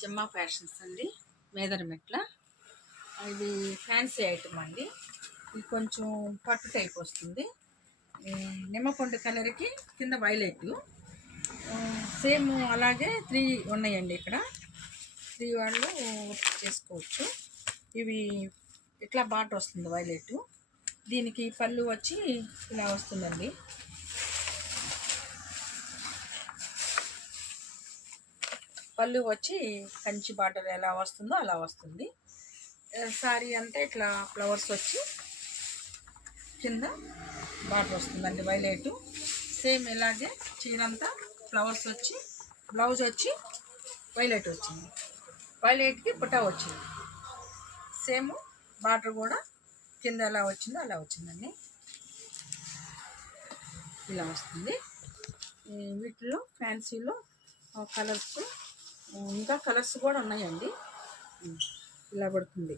Jama fashions అండి, మేదరమెట్ల. ఇది fancy item అండి. ఇది కొంచెం పట్టు టైప్ వస్తుంది. నిమ్మపండు కలర్కి కింద వైలెట్. సేమ్ అలాగే 3 ఉన్నాయండి. ఇక్కడ 3 వాళ్ళు చేసుకోవచ్చు. ఇవి ఇట్లా బార్డర్ వస్తుంది వైలెట్. దీనికి పళ్ళు వచ్చి ఇలా వస్తుందండి. పళ్ళు వచ్చి కంచి బార్డర్ ఎలా వస్తుందో అలా వస్తుంది. సారీ అంతా ఇట్లా ఫ్లవర్స్ వచ్చి కింద బార్డర్ వస్తుందండి వైలెట్. సేమ్ ఇలాగే చీరంతా ఫ్లవర్స్ వచ్చి బ్లౌజ్ వచ్చి వైలెట్ వచ్చింది. వైలెట్కి బుట్ట వచ్చింది. సేమ్ బార్డర్ కూడా కింద ఎలా వచ్చిందో అలా వచ్చిందండి. ఇలా వస్తుంది. వీటిలో ఫ్యాన్సీలో కలర్స్ ఇంకా కలర్స్ కూడా ఉన్నాయండి. ఇలా పడుతుంది.